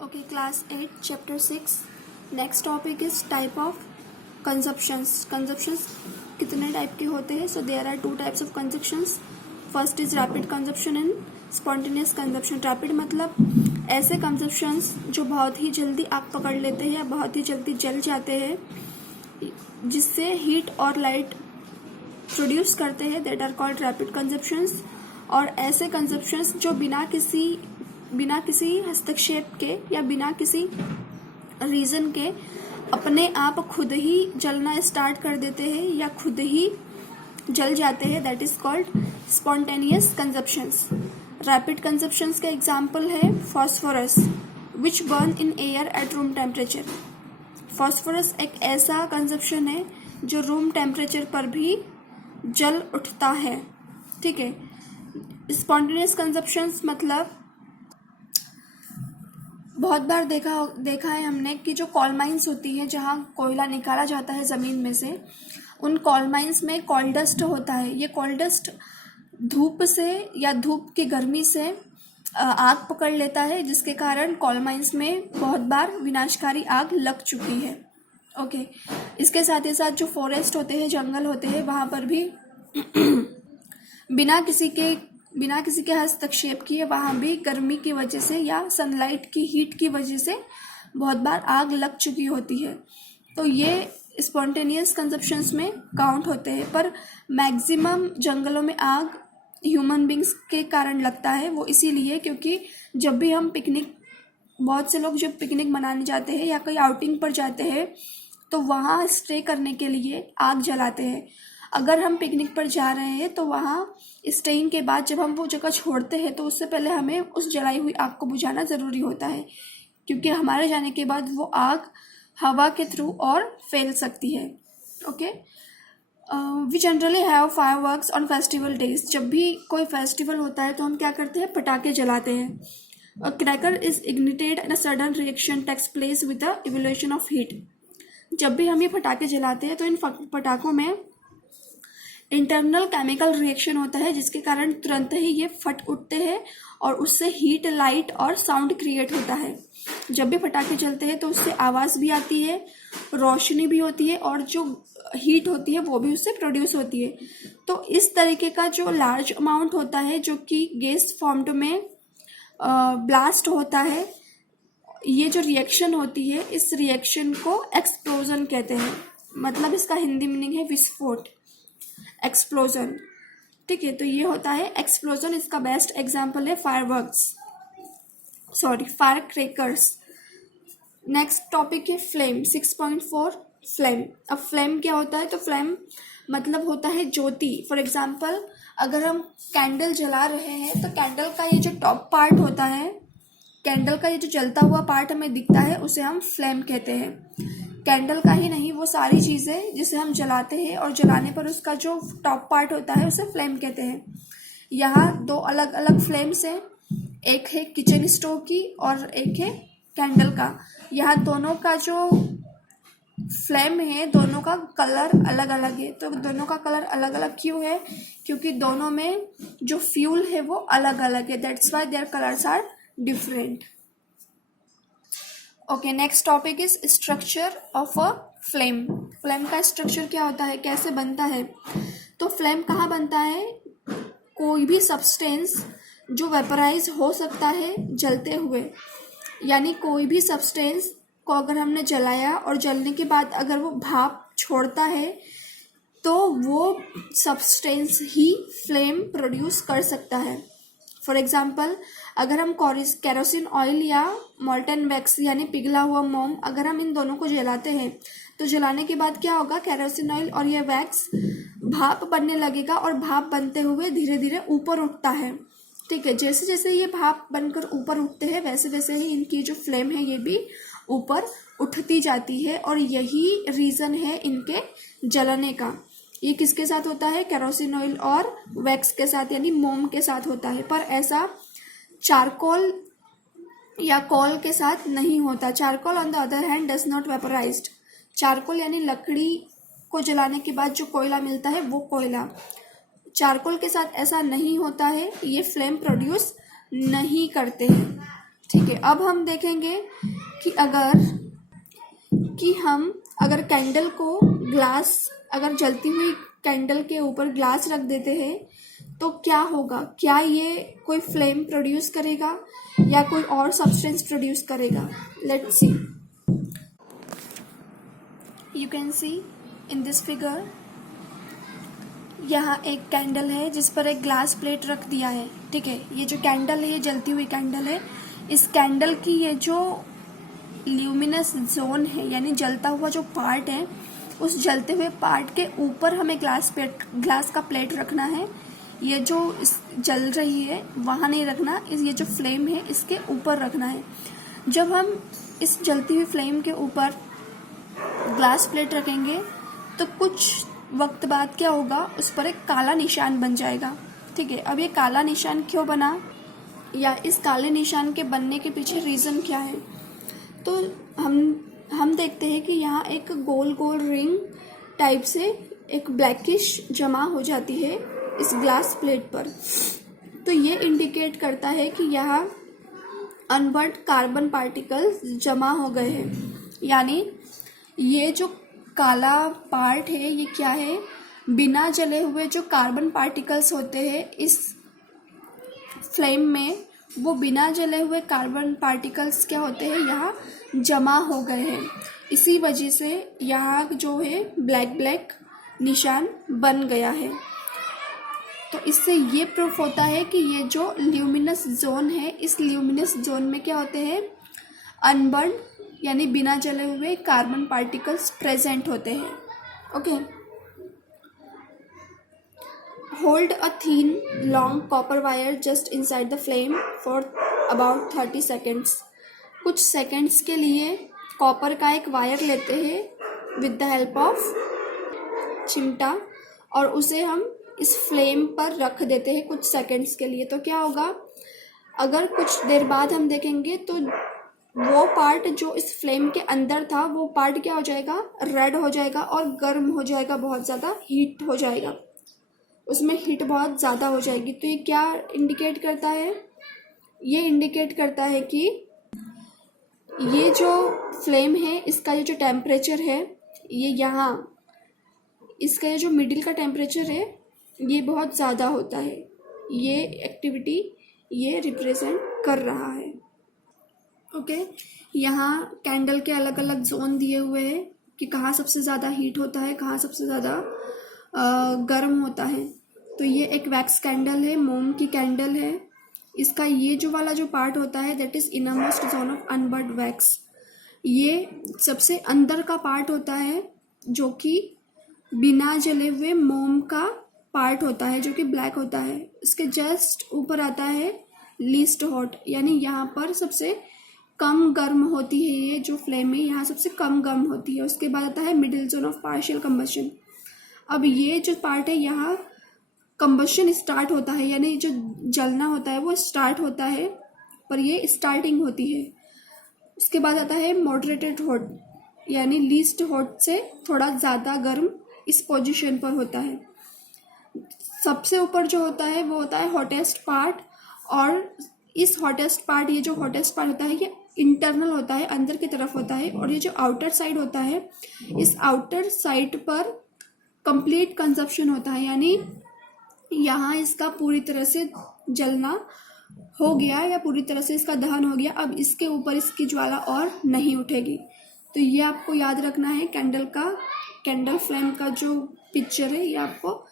Okay, class 8, chapter 6. Next topic is type of consumptions. Consumptions कितने type के होते हैं? So there are two types of consumptions. First is rapid consumption and spontaneous consumption. Rapid मतलब ऐसे consumptions जो बहुत ही जल्दी आग पकड़ लेते हैं या बहुत ही जल्दी जल जाते हैं, जिससे हीट और लाइट प्रोड्यूस करते हैं, that are called rapid combustions. और ऐसे कंजप्शंस जो बिना किसी हस्तक्षेप के या बिना किसी रीजन के अपने आप खुद ही जलना स्टार्ट कर देते हैं या खुद ही जल जाते हैं, that is called spontaneous consumptions. Rapid consumptions का एग्जाम्पल है phosphorus which burn in air at room temperature. Phosphorus एक ऐसा कंजप्शन है जो रूम टेम्परेचर पर भी जल उठता है. ठीक है. स्पॉन्टेनियस कंजप्शंस मतलब बहुत बार देखा है हमने कि जो कॉल माइंस होती है जहाँ कोयला निकाला जाता है ज़मीन में से, उन कॉल माइंस में कॉल डस्ट होता है. ये कॉल डस्ट धूप से या धूप की गर्मी से आग पकड़ लेता है, जिसके कारण कॉल माइंस में बहुत बार विनाशकारी आग लग चुकी है. ओके. इसके साथ ही साथ जो फॉरेस्ट होते हैं, जंगल होते हैं, वहाँ पर भी बिना किसी के हस्तक्षेप किए वहाँ भी गर्मी की वजह से या सनलाइट की हीट की वजह से बहुत बार आग लग चुकी होती है. तो ये स्पॉन्टेनियस कंजप्शंस में काउंट होते हैं. पर मैक्सिमम जंगलों में आग ह्यूमन बींग्स के कारण लगता है. वो इसीलिए क्योंकि जब भी हम बहुत से लोग जब पिकनिक मनाने जाते हैं या कोई आउटिंग पर जाते हैं तो वहाँ स्टे करने के लिए आग जलाते हैं. अगर हम पिकनिक पर जा रहे हैं तो वहाँ स्टेइंग के बाद जब हम वो जगह छोड़ते हैं तो उससे पहले हमें उस जलाई हुई आग को बुझाना ज़रूरी होता है, क्योंकि हमारे जाने के बाद वो आग हवा के थ्रू और फैल सकती है. Okay. We generally have fireworks on festival days. जब भी कोई फेस्टिवल होता है तो हम क्या करते हैं? पटाखे जलाते हैं. A cracker is ignited and a sudden reaction takes place with the evolution of heat. जब भी हम ये पटाखे जलाते हैं तो इन पटाखों में इंटरनल केमिकल रिएक्शन होता है, जिसके कारण तुरंत ही ये फट उठते हैं और उससे हीट, लाइट और साउंड क्रिएट होता है. जब भी पटाखे चलते हैं तो उससे आवाज़ भी आती है, रोशनी भी होती है और जो हीट होती है वो भी उससे प्रोड्यूस होती है. तो इस तरीके का जो लार्ज अमाउंट होता है जो कि गैस फॉर्म्ड में ब्लास्ट होता है, ये जो रिएक्शन होती है इस रिएक्शन को एक्सप्लोजन कहते हैं. मतलब इसका हिंदी मीनिंग है विस्फोट, एक्सप्लोजन. ठीक है. तो ये होता है एक्सप्लोजन. इसका बेस्ट एग्जांपल है फायर क्रैकर्स. नेक्स्ट टॉपिक है फ्लेम. 6.4 फ्लेम. अब फ्लेम क्या होता है? तो फ्लेम मतलब होता है ज्योति. फॉर एग्जांपल अगर हम कैंडल जला रहे हैं तो कैंडल का ये जो टॉप पार्ट होता है, कैंडल का ये जो जलता हुआ पार्ट हमें दिखता है, उसे हम फ्लेम कहते हैं. कैंडल का ही नहीं, वो सारी चीज़ें जिसे हम जलाते हैं और जलाने पर उसका जो टॉप पार्ट होता है उसे फ्लेम कहते हैं. यहाँ दो अलग अलग फ्लेम्स हैं. एक है किचन स्टोव की और एक है कैंडल का. यहाँ दोनों का जो फ्लेम है, दोनों का कलर अलग अलग है. तो दोनों का कलर अलग अलग क्यों है? क्योंकि दोनों में जो फ्यूल है वो अलग अलग है. That's why their colours are different. Okay. Next topic is structure of a flame. Flame का स्ट्रक्चर क्या होता है, कैसे बनता है? तो फ्लेम कहाँ बनता है? कोई भी सब्सटेंस जो वेपराइज हो सकता है जलते हुए, यानी कोई भी सब्सटेंस को अगर हमने जलाया और जलने के बाद अगर वो भाप छोड़ता है तो वो सब्सटेंस ही फ्लेम प्रोड्यूस कर सकता है. फॉर एग्जाम्पल अगर हम केरोसिन ऑयल या मॉल्टन वैक्स यानी पिघला हुआ मोम, अगर हम इन दोनों को जलाते हैं तो जलाने के बाद क्या होगा? केरोसिन ऑयल और ये वैक्स भाप बनने लगेगा और भाप बनते हुए धीरे धीरे ऊपर उठता है. ठीक है. जैसे जैसे ये भाप बनकर ऊपर उठते हैं वैसे वैसे ही इनकी जो फ्लेम है ये भी ऊपर उठती जाती है. और यही रीज़न है इनके जलने का. ये किसके साथ होता है? केरोसिन ऑयल और वैक्स के साथ, यानी मोम के साथ होता है. पर ऐसा चारकोल या कोल के साथ नहीं होता. Charcoal on the other hand does not vaporized. Charcoal यानी लकड़ी को जलाने के बाद जो कोयला मिलता है वो कोयला. चारकोल के साथ ऐसा नहीं होता है. ये फ्लेम प्रोड्यूस नहीं करते हैं. ठीक है, अब हम देखेंगे कि अगर कैंडल को ग्लास, अगर जलती हुई कैंडल के ऊपर ग्लास रख देते हैं तो क्या होगा, क्या ये कोई फ्लेम प्रोड्यूस करेगा या कोई और सब्सटेंस प्रोड्यूस करेगा। Let's see, you can see in this figure, यहाँ एक कैंडल है जिस पर एक ग्लास प्लेट रख दिया है। ठीक है, ये जो कैंडल है, ये जलती हुई कैंडल है। इस कैंडल की ये जो ल्यूमिनस जोन है, यानी जलता हुआ जो पार्ट है, उस जलते हुए पार्ट के ऊपर हमें ग्लास का प्लेट रखना है। ये जो जल रही है वहाँ नहीं रखना, ये जो फ्लेम है इसके ऊपर रखना है। जब हम इस जलती हुई फ्लेम के ऊपर ग्लास प्लेट रखेंगे तो कुछ वक्त बाद क्या होगा, उस पर एक काला निशान बन जाएगा। ठीक है, अब ये काला निशान क्यों बना या इस काले निशान के बनने के पीछे रीज़न क्या है, तो हम देखते हैं कि यहाँ एक गोल गोल रिंग टाइप से एक ब्लैकिश जमा हो जाती है इस ग्लास प्लेट पर। तो ये इंडिकेट करता है कि यहाँ अनबर्न्ड कार्बन पार्टिकल्स जमा हो गए हैं, यानी ये जो काला पार्ट है ये क्या है, बिना जले हुए जो कार्बन पार्टिकल्स होते हैं इस फ्लेम में, वो बिना जले हुए कार्बन पार्टिकल्स क्या होते हैं, यहाँ जमा हो गए हैं। इसी वजह से यहाँ जो है ब्लैक ब्लैक निशान बन गया है। तो इससे ये प्रूफ होता है कि ये जो ल्यूमिनस जोन है, इस ल्यूमिनस जोन में क्या होते हैं, अनबर्न्ड यानी बिना जले हुए कार्बन पार्टिकल्स प्रेजेंट होते हैं। Okay, hold a thin long copper wire just inside the flame for about 30 seconds। कुछ सेकंड्स के लिए कॉपर का एक वायर लेते हैं विद द हेल्प ऑफ चिमटा और उसे हम इस फ्लेम पर रख देते हैं कुछ सेकंड्स के लिए। तो क्या होगा, अगर कुछ देर बाद हम देखेंगे तो वो पार्ट जो इस फ्लेम के अंदर था वो पार्ट क्या हो जाएगा, रेड हो जाएगा और गर्म हो जाएगा, बहुत ज़्यादा हीट हो जाएगा, उसमें हीट बहुत ज़्यादा हो जाएगी। तो ये क्या इंडिकेट करता है, ये इंडिकेट करता है कि ये जो फ्लेम है इसका ये जो टेम्परेचर है, ये यहाँ इसका ये जो मिडिल का टेम्परेचर है ये बहुत ज़्यादा होता है। ये एक्टिविटी ये रिप्रेजेंट कर रहा है। ओके, यहाँ कैंडल के अलग अलग जोन दिए हुए हैं कि कहाँ सबसे ज़्यादा हीट होता है, कहाँ सबसे ज़्यादा गर्म होता है। तो ये एक वैक्स कैंडल है, मोम की कैंडल है। इसका ये जो वाला जो पार्ट होता है that is innermost zone of unburned wax. ये सबसे अंदर का पार्ट होता है जो कि बिना जले हुए मोम का पार्ट होता है जो कि ब्लैक होता है। इसके जस्ट ऊपर आता है लीस्ट हॉट, यानी यहाँ पर सबसे कम गर्म होती है ये जो फ्लेम है, यहाँ सबसे कम गर्म होती है। उसके बाद आता है middle zone of partial combustion. अब ये जो पार्ट है यहाँ कंबशन स्टार्ट होता है, यानी जो जलना होता है वो स्टार्ट होता है, पर ये स्टार्टिंग होती है। उसके बाद आता है मॉडरेटेड हॉट, यानी लीस्ट हॉट से थोड़ा ज़्यादा गर्म इस पोजीशन पर होता है। सबसे ऊपर जो होता है वो होता है हॉटेस्ट पार्ट, और इस हॉटेस्ट पार्ट, ये जो हॉटेस्ट पार्ट होता है ये इंटरनल होता है, अंदर की तरफ होता है। और ये जो आउटर साइड होता है, इस आउटर साइड पर कंप्लीट कंजप्शन होता है, यानी यहाँ इसका पूरी तरह से जलना हो गया या पूरी तरह से इसका दहन हो गया। अब इसके ऊपर इसकी ज्वाला और नहीं उठेगी। तो ये आपको याद रखना है, कैंडल फ्लेम का जो पिक्चर है ये आपको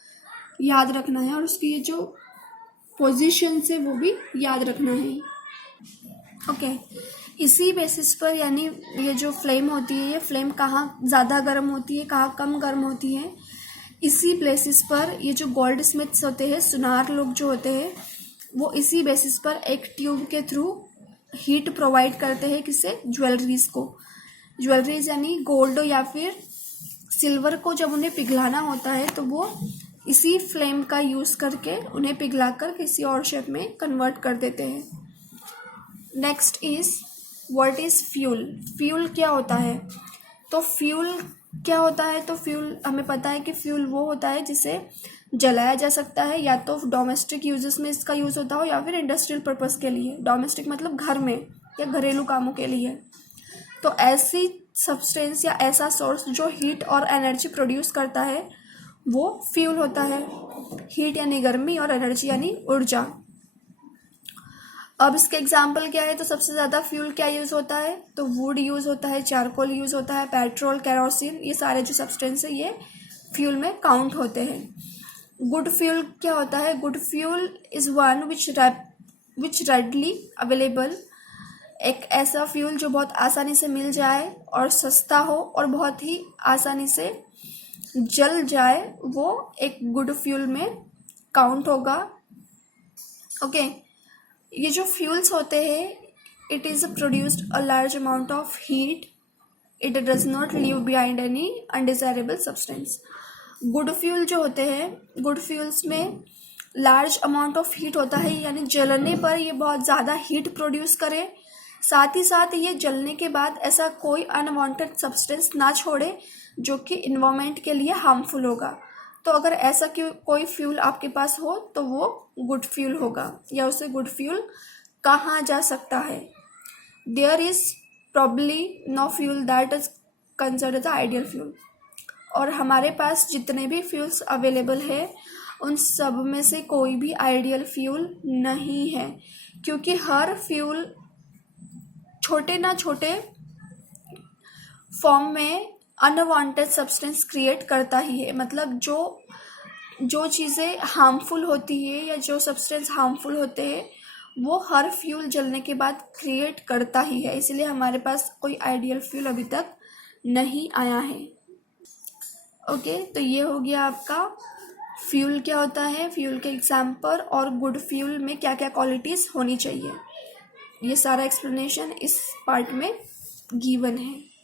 याद रखना है, और उसकी ये जो पोजीशन है वो भी याद रखना है। ओके, इसी बेसिस पर, यानी ये जो फ्लेम होती है, ये फ्लेम कहाँ ज़्यादा गर्म होती है, कहाँ कम गर्म होती है, इसी बेसिस पर ये जो गोल्ड स्मिथ्स होते हैं, सुनार लोग जो होते हैं, वो इसी बेसिस पर एक ट्यूब के थ्रू हीट प्रोवाइड करते हैं किसे, ज्वेलरीज को। ज्वेलरीज यानी गोल्ड या फिर सिल्वर को जब उन्हें पिघलाना होता है तो वो इसी फ्लेम का यूज़ करके उन्हें पिघलाकर किसी और शेप में कन्वर्ट कर देते हैं। Next is what is fuel. Fuel क्या होता है, तो फ्यूल क्या होता है, तो फ्यूल हमें पता है कि फ्यूल वो होता है जिसे जलाया जा सकता है, या तो डोमेस्टिक यूजेस में इसका यूज़ होता हो या फिर इंडस्ट्रियल पर्पस के लिए। डोमेस्टिक मतलब घर में, या घरेलू कामों के लिए। तो ऐसी सब्सटेंस या ऐसा सोर्स जो हीट और एनर्जी प्रोड्यूस करता है वो फ्यूल होता है। हीट यानी गर्मी और एनर्जी यानी ऊर्जा। अब इसके एग्जाम्पल क्या है, तो सबसे ज़्यादा फ्यूल क्या यूज़ होता है, तो वुड यूज़ होता है, चारकोल यूज़ होता है, पेट्रोल, केरोसिन, ये सारे जो सब्सटेंस है ये फ्यूल में काउंट होते हैं। गुड फ्यूल क्या होता है, good fuel is one which readily available, एक ऐसा फ्यूल जो बहुत आसानी से मिल जाए और सस्ता हो और बहुत ही आसानी से जल जाए, वो एक गुड फ्यूल में काउंट होगा। ओके, ये जो फ्यूल्स होते हैं it is produced a large amount of heat, it does not leave behind any undesirable substance. Good fuel जो होते हैं, गुड फ्यूल्स में लार्ज अमाउंट ऑफ हीट होता है, यानी जलने पर ये बहुत ज़्यादा हीट प्रोड्यूस करे, साथ ही साथ ये जलने के बाद ऐसा कोई अनवांटेड सब्सटेंस ना छोड़े जो कि इन्वायरमेंट के लिए हार्मफुल होगा। तो अगर ऐसा कोई फ्यूल आपके पास हो तो वो गुड फ्यूल होगा, या उसे गुड फ्यूल कहा जा सकता है। There is probably no fuel that is considered the ideal fuel. और हमारे पास जितने भी फ्यूल्स अवेलेबल है उन सब में से कोई भी आइडियल फ्यूल नहीं है, क्योंकि हर फ्यूल छोटे ना छोटे फॉर्म में अनवांटेड सब्सटेंस क्रिएट करता ही है। मतलब जो चीज़ें हार्मफुल होती है या जो सब्सटेंस हार्मफुल होते हैं वो हर फ्यूल जलने के बाद क्रिएट करता ही है, इसलिए हमारे पास कोई आइडियल फ्यूल अभी तक नहीं आया है। ओके, तो ये हो गया आपका फ्यूल क्या होता है, फ्यूल के एग्जाम्पल और गुड फ्यूल में क्या क्या क्वालिटीज़ होनी चाहिए। ये सारा एक्सप्लेनेशन इस पार्ट में गिवन है।